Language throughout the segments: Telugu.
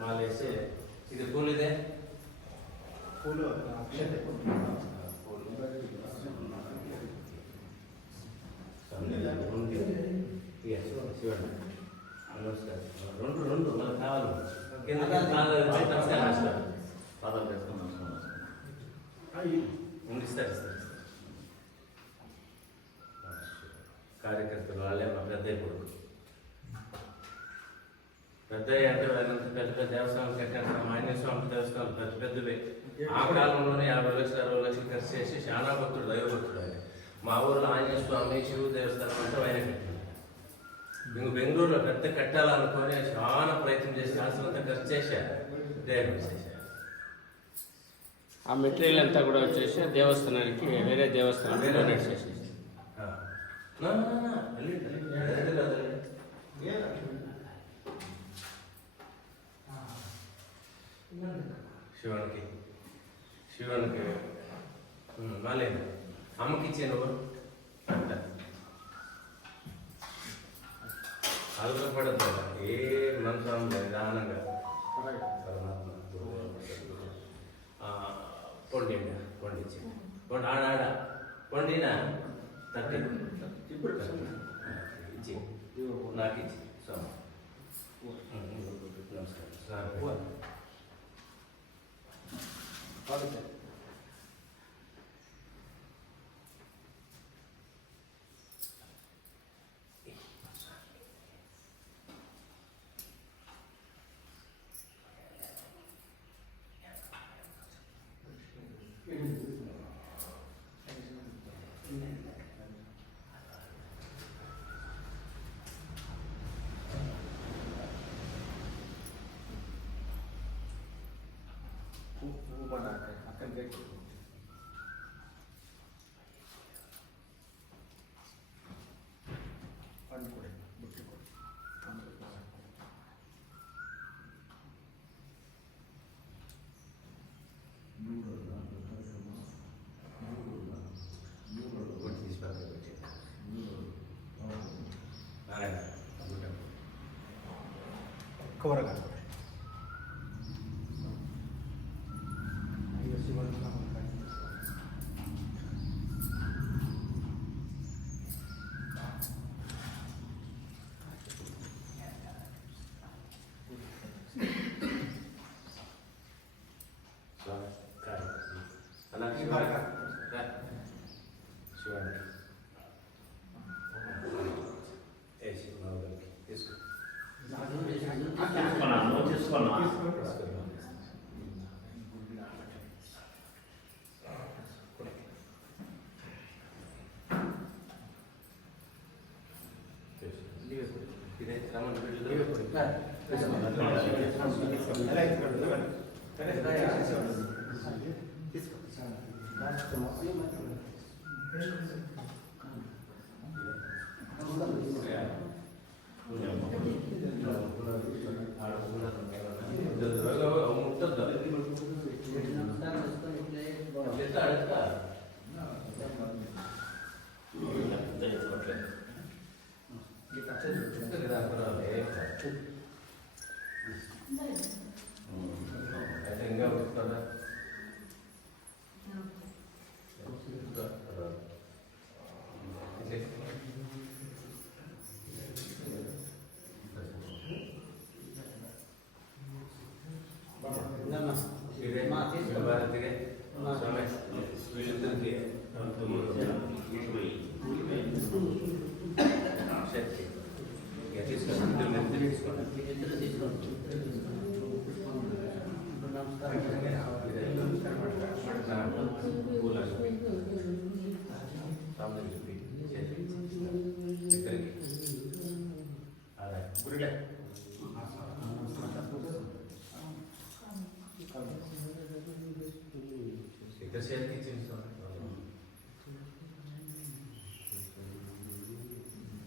మాలేసి ఇది పూలు ఇదే పూలు శివండి నమస్కారం రెండు రెండు మనకు కావాలి నమస్కారం పాదాలు పెట్టుకుని నమస్కారం ఇస్తారు కార్యకర్తలు వాళ్ళే మా పెద్దయ్య కొడుకు. పెద్దయ్య అంటే వాళ్ళంతా పెద్ద పెద్ద దేవస్థానాలు కట్టారు. ఆంజనేయ స్వామి దేవస్థానాలు పెద్ద పెద్దవి. ఆ కాలంలోనే 50 లక్షలు 60 లక్షలు ఖర్చు చేసి చాలా భక్తుడు, దైవభక్తుడు ఆయన. మా ఊరిలో ఆంజనేయ స్వామి శివ దేవస్థానం అంటే ఆయన కట్టింది. మేము బెంగళూరులో పెద్ద కట్టాలనుకొని చాలా ప్రయత్నం చేసి ఆశలంతా ఖర్చు చేశారు. దేవం చేశారు. ఆ మెటీరియల్ అంతా కూడా వచ్చేసి దేవస్థానానికి వేరే దేవస్థానానికి డొనేట్ చేసేసి శివునికి శివునికి మళ్ళీ అమ్మకి ఇచ్చాను అలకపడద్దు. ఏ మనసు నిదానంగా పరమాత్మ పొండిండా పొండిచ్చి పొండి ఆడ పొండినా తట్టి ఇప్పుడు ఇచ్చి నాకు ఇచ్చి నమస్కారం. akan jadi keluarga.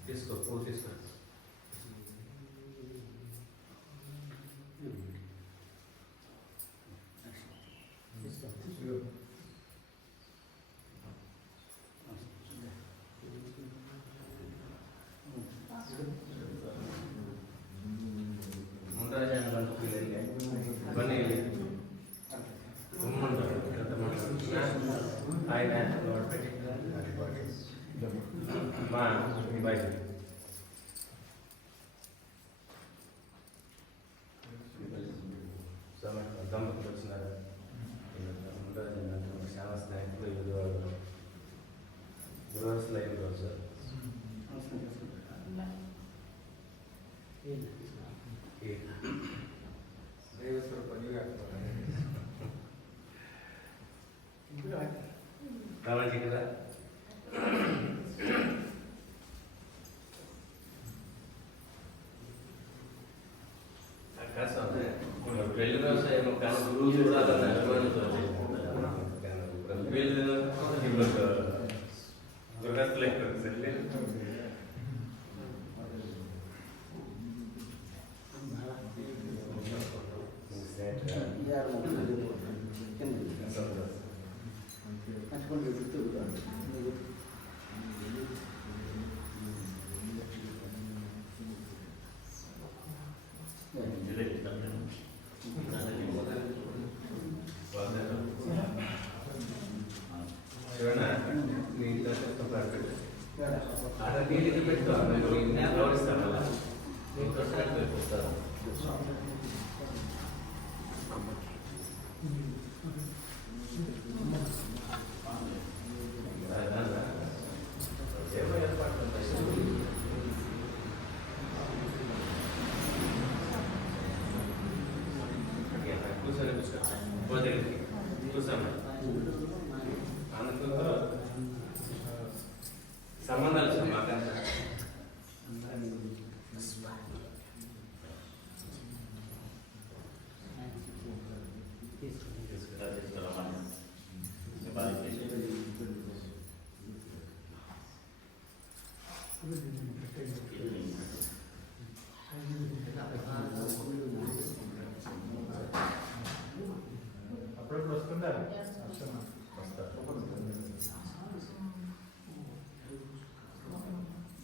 తీసుకో పువ్వు తీసుకో. రావాలి కదా వెళ్ళిన రోజు ఏమో కానీ గురువు చూడాలన్న అభిమానంతో వెళ్ళిన దుర్గస్తులైపోయింది నీళ్ళు పెట్టుకోవాలి గౌరవిస్తాను సంబంధాలు అప్పుడప్పుడు వస్తుంటారు.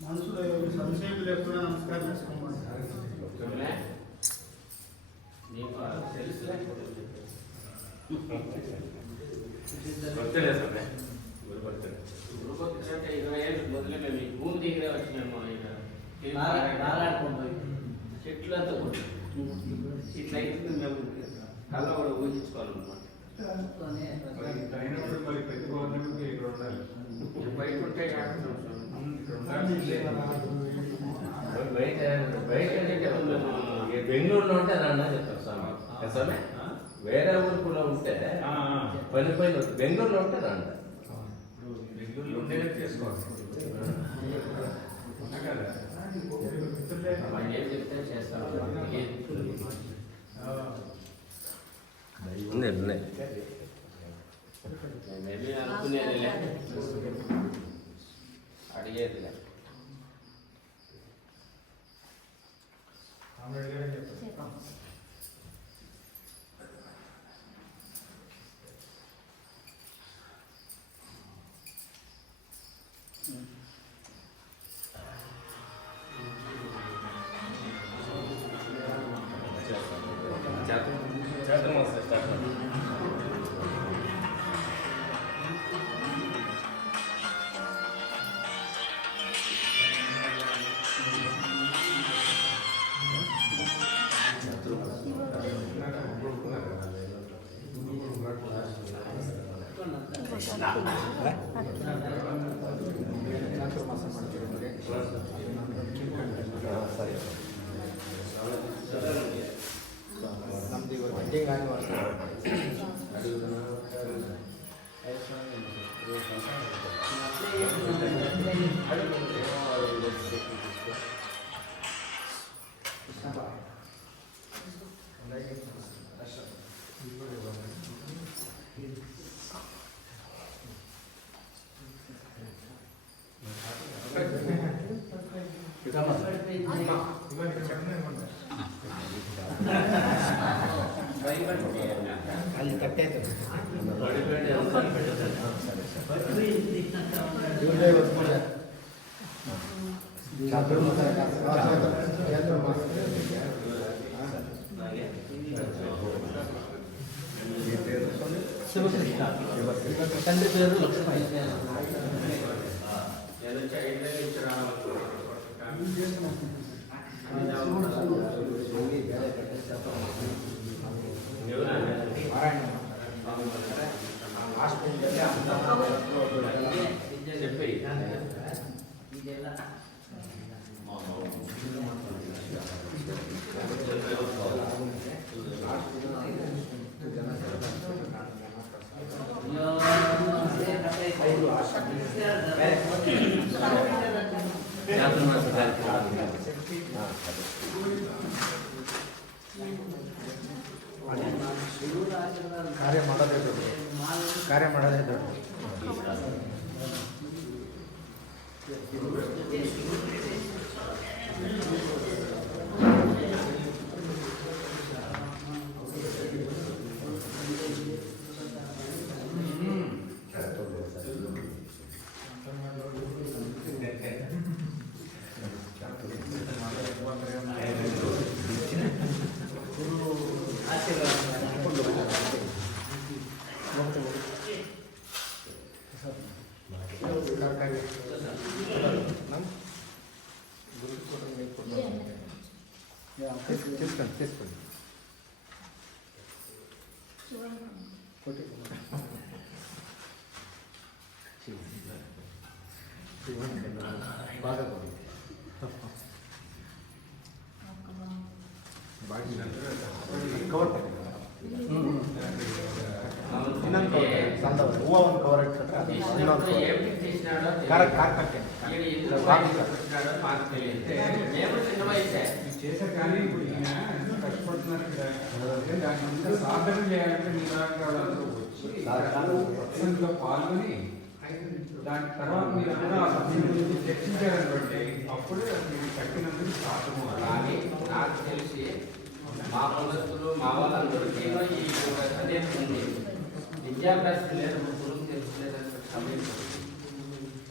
మనసులో సంశయం లేకుండా నమస్కారం చేసుకోమని అంటే 20 ఏళ్ళు మొదలే మేము ఈ భూమి దగ్గరే వచ్చినాము. చెట్లు అంతా ఇట్లా అయితే మేము కళ్ళ కూడా ఊహించుకోవాలన్నమాట. మరి ప్రతి గవర్నమెంట్ ఇక్కడ ఉండాలి. బయట ఉంటే బెంగళూరులో ఉంటే అది అన్నా చెప్తారు స్వామి. వేరే ఊరు కూడా ఉంటే పని బెంగళూరులో ఉంటే అన్న బెంగళూరులో ఉండేనే చేసుకోవాలి. ఏం చెప్తే చేస్తాం. మేమే అనుకునేదిలే, అడిగేదిలే. ಅಲ್ಲಿ ಕಟ್ಟೆ తండ్రి పేరు లక్ష్మణ్. ಕಾರ್ಯ ಮಾಡೋದೇ ದೊಡ್ಡ. తీసుకోండి బాగా ಕವರ್ ಹೂವು ಒಂದು ಕವರ್ చేశారు కానీ ఇప్పుడు ఈయన ఎంత కష్టపడుతున్నారు దాన్ని ఇంకా సాధన చేయాలంటే నిరాకరణలో వచ్చి లో పాల్గొని దాని తర్వాత మీరు అందరూ చర్చించారనుకోండి అప్పుడు మీరు కట్టినందుకు సాధము. కానీ నాకు తెలిసి మా మనుషులు మా వాళ్ళందరికీ ఈ సందేహం ఉంది. విద్యాభ్యాసం లేదు, గురువు తెలుసులేదని సమయం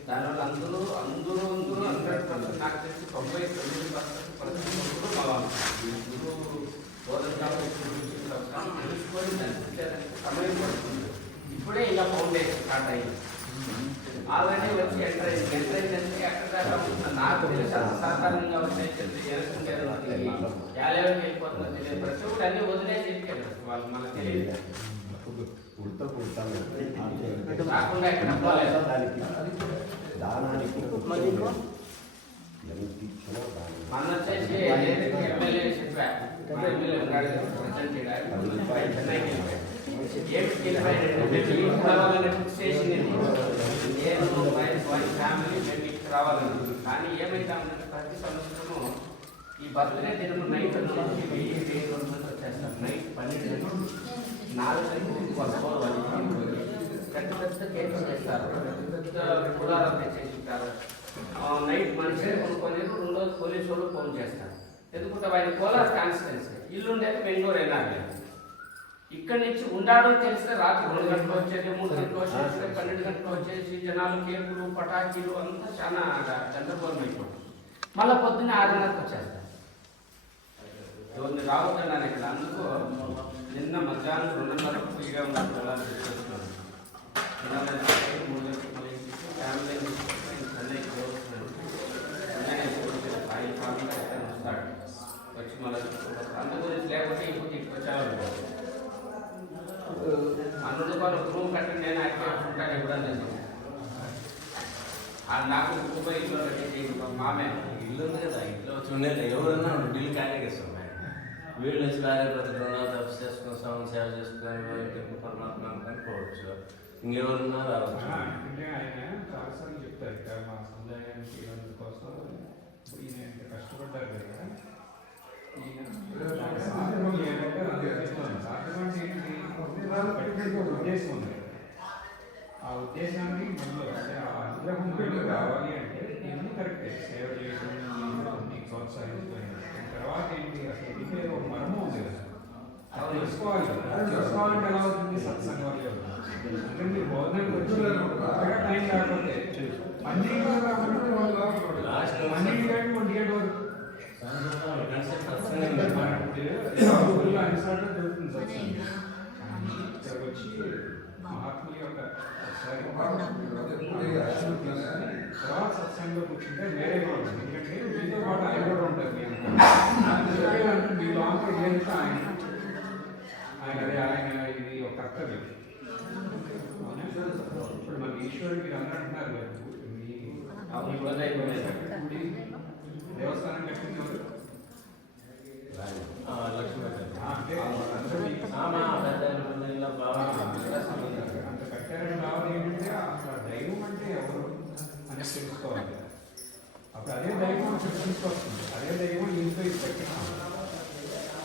దానివల్ల అందరూ 100% నాకు తెలిసి 99% పరిస్థితులు మా వాళ్ళు గురువు బోధనలు తెలుసుకొని సమయం పడుతుంది. ఇప్పుడే ఇలా ఫౌండేషన్ స్టార్ట్ అయింది. ఆల్రెడీ వచ్చి ఎంటర్ అయిందంటే ఎక్కడ నాకు తెలిసి సాధారణంగా వచ్చేసి యాలెవెల్కి వెళ్ళిపోతుందో తెలియదు. ప్రతి ఒక్కటి అన్ని వదిలేసి వెళ్ళిపోయారు వాళ్ళు, మనకు తెలియదు. రాకుండా ఎక్కడ మన వచ్చేసి ఎమ్మెల్యే చెప్పా, ఎమ్మెల్యే చెన్నైకి ఫ్యామిలీ రావాలని. కానీ ఏమైతే ప్రతి సంవత్సరము ఈ బర్త్డే దినము నైట్ నుంచి 1000 మంది వచ్చేస్తారు. నైట్ 12 గంటలు 4 గంటలకు పెద్ద పెద్ద కేకులు చేస్తారు, పెద్ద కులారం తెచ్చేసింటారు. నైట్ మనిషి కొనుక్కొని 2 రోజులు పోలీసు వాళ్ళు ఫోన్ చేస్తారు. ఎందుకంటే ఆయన కోలార్ కాన్స్టిట్యున్సీ, ఇల్లు ఉండేది బెంగళూరు అయినారు. ఇక్కడి నుంచి ఉండాడు తెలిస్తే రాత్రి 2 గంటలు వచ్చేది, 3 గంటలు వచ్చేసి 12 గంటలు వచ్చేసి జనాలు కేకులు పటాకీలు అంతా చాలా గందరగోళం అయిపోతుంది. మళ్ళీ పొద్దున్నే 6:30కి వచ్చేస్తారు. ఎవరిని రావద్దన్నాను ఇక్కడ. అందుకు నిన్న మధ్యాహ్నం 2:30కు ఫ్రీగా ఉన్నప్పుడు తీసుకొస్తున్నాను. వచ్చి మళ్ళీ అందు గురించి లేకపోతే ఇప్పుడు తీసుకొచ్చాను. 100 రూపాయలు రూమ్ కట్టండి, నేను ఉంటాను ఎప్పుడన్నా. నాకు రూపాయి ఇల్లు కట్టి మామే ఇల్లు ఉంది కదా, ఇంట్లో వచ్చి ఉండేది ఎవరన్నా ఢిల్లీ కార్యక్రమం వీళ్ళు వచ్చి వేరే బ్రతకడం తప్పు చేసుకుని సమయం సేవ చేసుకుని పరమాత్మ అనుకోవచ్చు. ఇంకెవరున్నా రావచ్చు. అంటే ఆయన చాలాసార్లు చెప్తారు ఇక్కడ మా సముదాయానికి కోసం ఈయన ఎంత కష్టపడ్డారు కదా. ఈయన సాధనం ఏంటంటే సాధనం అంటే ఏంటి, ఒక ఉద్దేశం ఉంది. ఆ ఉద్దేశాన్ని ముందు అంటే ఆ అనుగ్రహం రావాలి అంటే ఇవన్నీ కరెక్టే. సేవ చేయడం, చేసుకోవాలి కదా, చేసుకోవాలంటే ఎలా అవుతుంది? సత్సంగం వల్లే అవుతుంది. అంటే మీరు భోజనానికి వచ్చి త్వరగా టైం కాకపోతే అన్ని ఒంటిగంట వరకు ఊళ్ళో అన్ని సార్లు దొరుకుతుంది సత్సంగం. ఇక్కడికి వచ్చి మహాత్ముల యొక్క తర్వాత సత్సంగంలో కూర్చుంటే వేరే కూడా ఉంటుంది. ఎందుకంటే మీతో పాటు ఆయన కూడా ఉంటారు. మీ లోపల ఏంటో ఆయన అదే ఆయన ఇది ఒక కర్తవ్యం. ఇప్పుడు మన ఈశ్వరుడికి మీరు అందరూ అంటున్నారు కదా, మీ దేవస్థానం కట్టింది ఎవరు? అంటే అందరూ అంత కట్టారని కావాలి ఏంటంటే అసలు దైవం అంటే ఎవరు అని తెలుసుకోవాలి. అప్పుడు అదే దైవం తీసుకొస్తుంది. అదే దైవం ఇంట్లో ఇది పెట్టినాం.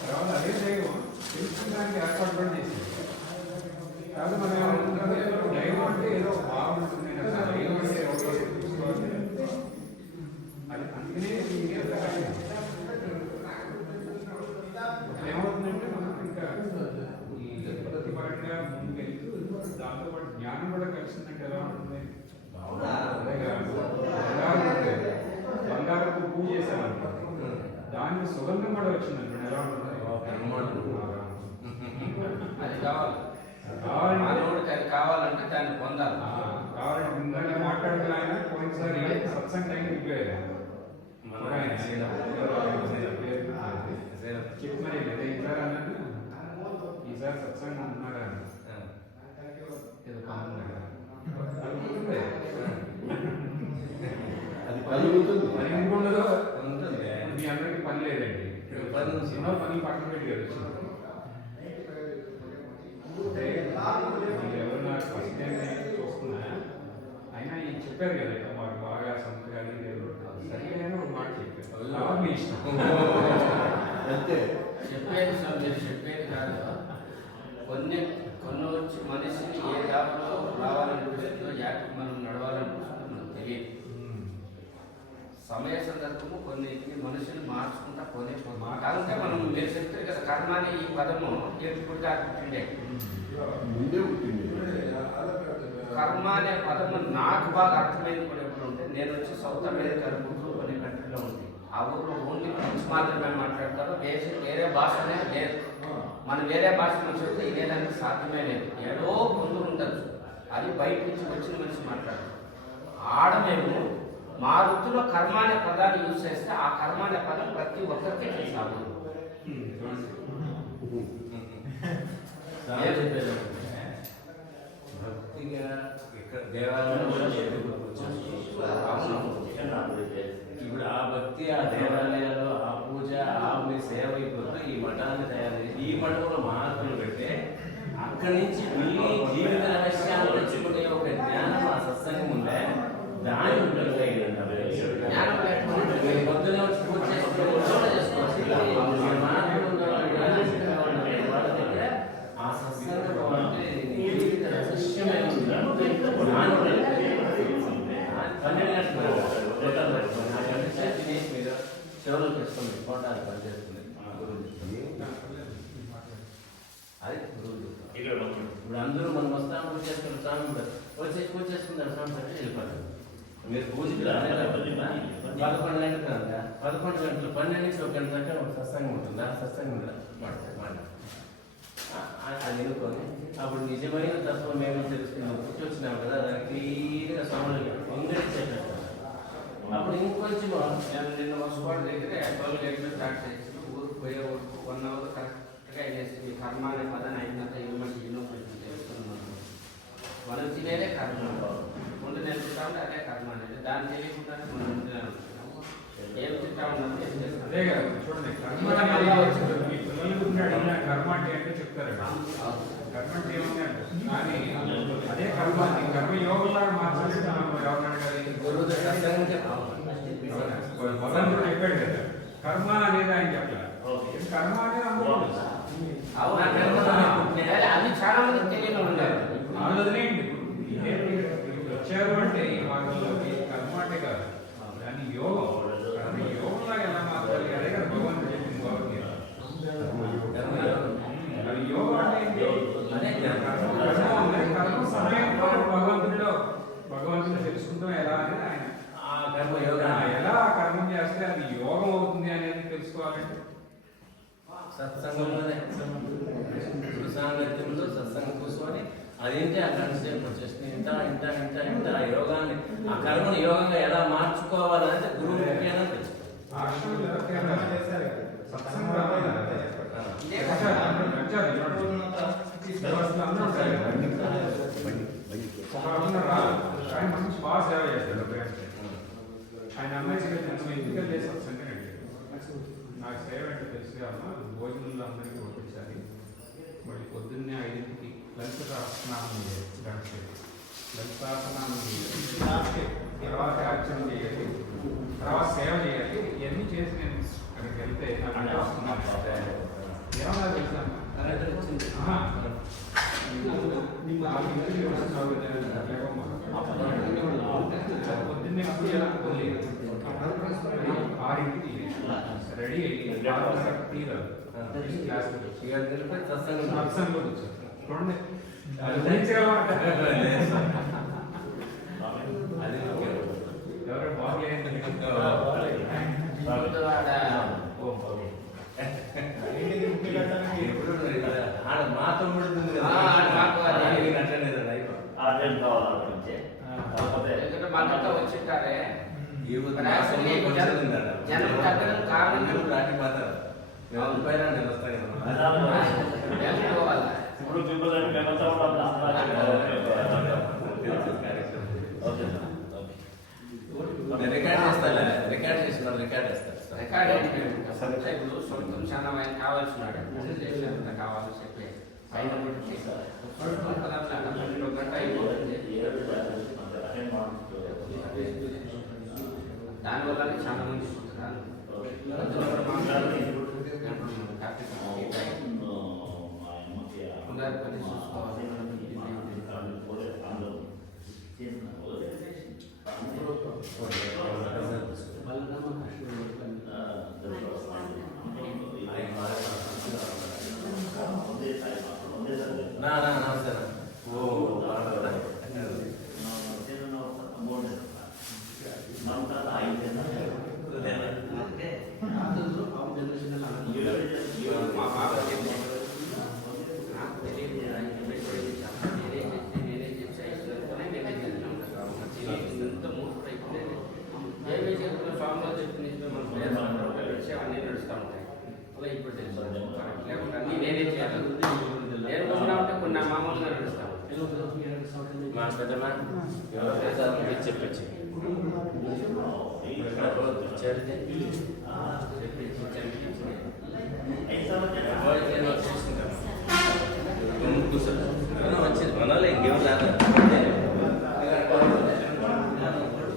తర్వాత అదే దైవం తెలుసుకోవడానికి ఏర్పాటు కూడా చేసింది. కాబట్టి మనం ఏమనుకుంటారు, దైవం అంటే ఏదో బాగుంటుంది కదా, దైవం అంటే ఎవరో తెలుసుకోవాలి. అది అందుకనే ఏమవుతుందంటే మనం ఇంకా ఈ ప్రతిపాటుగా ముందుకు వెళ్తూ దాంతోపాటు జ్ఞానం కూడా కలిసిందంటే ఎలా ఉంటుంది? బంగారపు పూజ చేశామనుకో, దానికి సుగంధం కూడా వచ్చిందంటే ఎలా ఉంటుంది? అది కావాలి, కావాలంటే అది కావాలంటే దాన్ని పొందాలి. కావాలంటే ఇందాక మాట్లాడుతున్న ఆయన పోయినసారి సత్సంగ టైం ఇవ్వలేదు చెప్పి మరి లేదా ఈసారి అన్నట్టు ఈసారి సత్సంగం అంటున్నారా ఏదో పనున్నాడు అది ఉంటుంది. మరి ఎందుకుండదో మీ అందరికి పని లేదండి. సినిమా పని పక్కన పెట్టి కదా ఎవరన్నా ఫస్ట్ టైం చూస్తున్నా అయినా ఈ చెప్పారు కదా మాకు బాగా సంస్కారం సరిగా ఒక మాట చెప్పారు. తర్వాత మీ ఇష్టం అంతే చెప్పేది మీరు చెప్పేది కాదు. కొన్ని వచ్చి మనిషిని ఏ దారిలో రావాలనిపిస్తుందో యాక్ట్ మనం నడవాలనిపిస్తుందో మనకు తెలియదు. సమయ సందర్భము కొన్నిటిని మనుషులు మార్చుకుంటా కొనే కాబట్టి మనం మీరు చెప్తారు కదా కర్మ అనే ఈ పదము ఎప్పుడు పుట్టిండే ముందే పుట్టింది. కర్మ అనే పదము నాకు బాగా అర్థమైంది కూడా ఎప్పుడు ఉంటే నేను వచ్చి సౌత్ అమెరికా గుంటూరు అనే కంట్రీలో ఉంది. ఆ ఊర్లో ఓన్లీ ఫ్రెంచ్ మాత్రమే మాట్లాడతారు. వేరే భాషనే లేదు. మనం వేరే భాష చెప్తే ఇదేదానికి సాధ్యమే లేదు. ఏదో కొందరు ఉండొచ్చు, అది బయట నుంచి వచ్చిన మనిషి మాట్లాడతారు. ఆడ మేము మా వృత్తిలో కర్మ అనే పదాన్ని యూజ్ చేస్తే ఆ కర్మ అనే పదం ప్రతి ఒక్కరికి తెలిసాము. భక్తిగా ఇక్కడ దేవాలయంలో ఇప్పుడు ఆ భక్తి ఆ దేవాలయాల్లో ఆ పూజ ఆ మీ సేవ అయిపోతూ ఈ మఠాన్ని తయారు చేసి ఈ మఠంలో మహాత్ములు పెడితే అక్కడి నుంచి మీ జీవిత రహస్యాలు తెచ్చుకునే ఒక జ్ఞానం ఆ సత్సంగం ఉందే దాని జ్ఞానం లేకపోతే పొద్దునే వచ్చి పూజ చేసుకోవచ్చు. వాళ్ళ దగ్గర ఆ సత్సంగం అంటే జీవిత రహస్యమే ఉంది. 12 గంటలు తినేసి మీరు చెవులు తెచ్చుకోండి. కోటాలు పనిచేస్తుంది అది గురువు. ఇప్పుడు అందరూ మనం వస్తాం పూజ చేసుకుని స్వామి వచ్చేసి పూజ చేసుకుంటారు. స్వామి అంటే వెళ్ళిపోతారు. మీరు పూజకి రాలేదు 11 గంటలు కదా, 11 గంటలు 12 నుంచి 1 గంట దాకా సత్సంగం ఉంటుందా? సత్సంగం మాట అది ఎన్నుకొని అప్పుడు నిజమైన తత్వం ఏమో తెలుసుకున్నాం. పుట్టి వచ్చినాం కదా, దానికి క్లీన్గా సౌండ్గా ఇంగడిచ్చేటట్టు. అప్పుడు ఇంకొంచెం నేను నిన్న వసుకోవడం దగ్గర 12 గంటలు స్టార్ట్ చేసి ఊరికి పోయే 1 అవర్ కరెక్ట్గా వేసి మీ కర్మ అనే పదాన్ని అయినంత ఇవ్వమంటే ఎన్నో కొంచెం తెలుసుకున్నాను. మనం తినేదే కర్మ. ముందు నేను తింటామంటే అదే కర్మ అనేది. దాన్ని తెలియకుండానే మనం ముందుగానే ఏం తింటామన్నది ఏం చేస్తాం. అదే కదా చూడండి, కర్మ అనేది మీ పిల్లలు అడిగిన కర్మ అంటే ఏంటో చెప్తారు. కర్మ అంటే ఏమన్నా కానీ అదే కర్మ యోగంలాగా మార్చాలి. ఎవరు అడగాలి? గురువు సత్సంగం చెప్పాలి. భగవంతుడు చెప్పాడు కదా కర్మ అనేది ఆయన చెప్పాలి. కర్మ అనేది అనుకోండి అది చాలా మంది తెలియని ఉన్నారు. వదిలేయండి. వచ్చారు అంటే ఈ మార్గంలోకి కర్మ అంటే కాదు, దాన్ని యోగం. కర్మ యోగంలాగా ఎలా మార్చాలి? అదే కదా భగవంతుడు చెప్పింది. అది యోగం అంటే సత్సంగంలోనే గురు సాంగత్యంలో సత్సంగం కూర్చొని అదేంటి ఆ కాన్సెప్ట్ వచ్చేసి ఇంత ఆ యోగాన్ని ఆ కర్మను యోగంగా ఎలా మార్చుకోవాలంటే గురువు ముఖ్యంగా తెలుసుకోవాలి. ఆశ్రమంలో ఎవరికైనా సత్సంగం రావాలి కదా. ఇదే ఆయన మంచి బాగా సేవ చేస్తాడు. ఆయన అమ్మాయి ఎందుకంటే లేదు సత్సంగం అంటే నాకు సేవ అంటే తెలిసి అమ్మ భోజనంలో అందరికీ పంపించాలి. మళ్ళీ పొద్దున్నే 5కి లలిత స్నానం చేయాలి. లలిత స్నానం చేయాలి, తర్వాత అర్చన చేయాలి, తర్వాత సేవ చేయాలి. ఇవన్నీ చేసి నేను అక్కడికి వెళ్తే నాకు అంటే వస్తున్నాను. ఏమన్నా తెలుసా పొద్దున్నే 6కి రెడీ అయ్యి క్లాస్ సత్సంగంలో వచ్చారు. చూడండి అది ఊహించగలమాట. అది ఎవరు బాగలేదు ఆడ మా తమ్ముడు ఉంది కదా, నాకు అది ఎందుకంటే మనతో వచ్చింటారే జనం తగ్గడం కారణం రాటిపోతారు పైన నేను వస్తాను వెళ్ళిపోవాలి. రికార్డ్ చేస్తాను, రికార్డ్ చేస్తున్నారు, రికార్డ్ చేస్తారు. రికార్డ్ అంటే ఇప్పుడు సొంతం చాలా ఆయన కావాల్సినాడు చేసినంత కావాలని చెప్పి పైన ఒక గంట అయిపోతుంది. దానివల్ల చాలా మంది చూస్తున్నారు. అందరి పని చూసుకోవాలి. సార్ మా బాబా నాకు తెలియదు నేనే చేస్తే మూర్తి అయిపోయింది. ఏమీ చెప్పిన స్వామిలో చెప్పిన మనం నడుస్తూ ఉంటాయి. అలా ఇప్పుడు తెలుసు లేకుంటే అన్నీ నేనే చేయాలి. నేను కూడా ఉంటే కొన్ని మామూలుగా నడుస్తాను. మా పెద్దమా ఎవరు చెప్పచ్చు వచ్చింది మనలో ఇంకేం రాదు.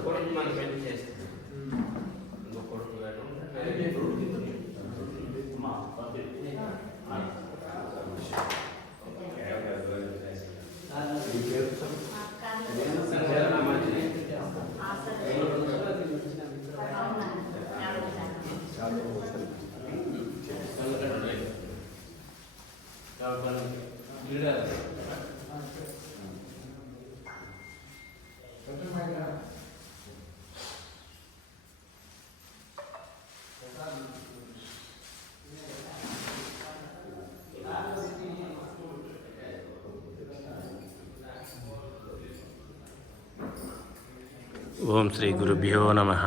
కొడుకు మనకి పెళ్లి చేస్తుంది. ఇంకో కొడుకు ఓం శ్రీ గురుభ్యో నమః.